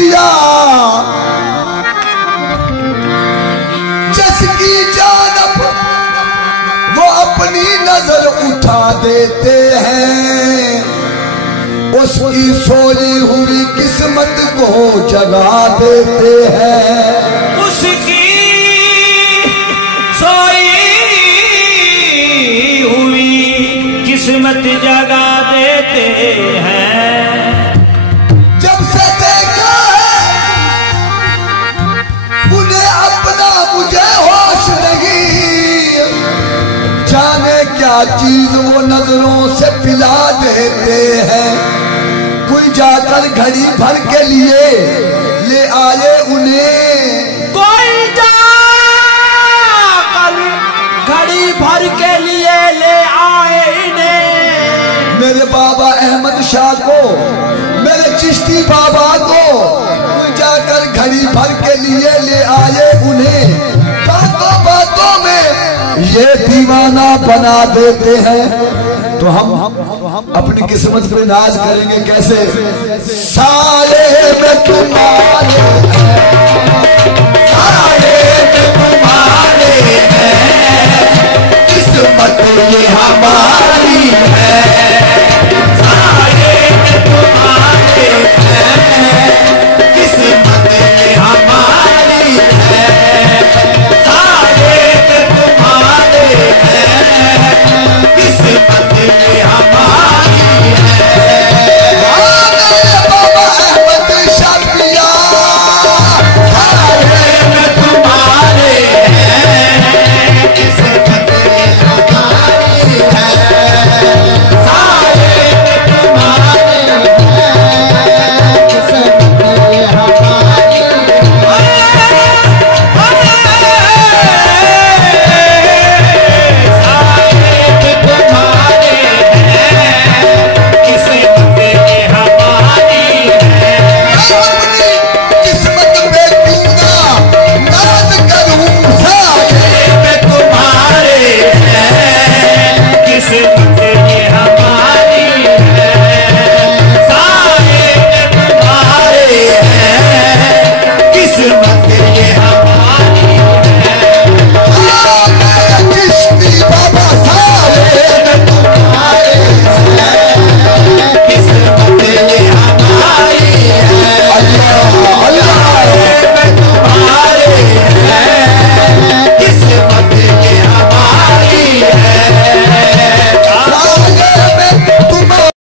पिया जिसकी जानब वो अपनी नजर उठा देते हैं, उसकी सोई हुई किस्मत को जगा देते हैं। उसकी सोई हुई किस्मत जगा देते हैं। जब से देखा उन्हें अपना मुझे होश नहीं, जाने क्या चीज वो नजरों से पिला देते हैं। कोई जाकर घड़ी भर के लिए ले आए उन्हें, कोई जाकर घड़ी भर के लिए ले आए इन्हें। मेरे बाबा अहमद शाह को, मेरे चिश्ती बाबा को कोई जाकर घड़ी भर के लिए ले आए उन्हें। बातों बातों में ये दीवाना बना देते हैं। तो हम अपनी किस्मत पे नाज करेंगे कैसे? सारे में तुम्हारा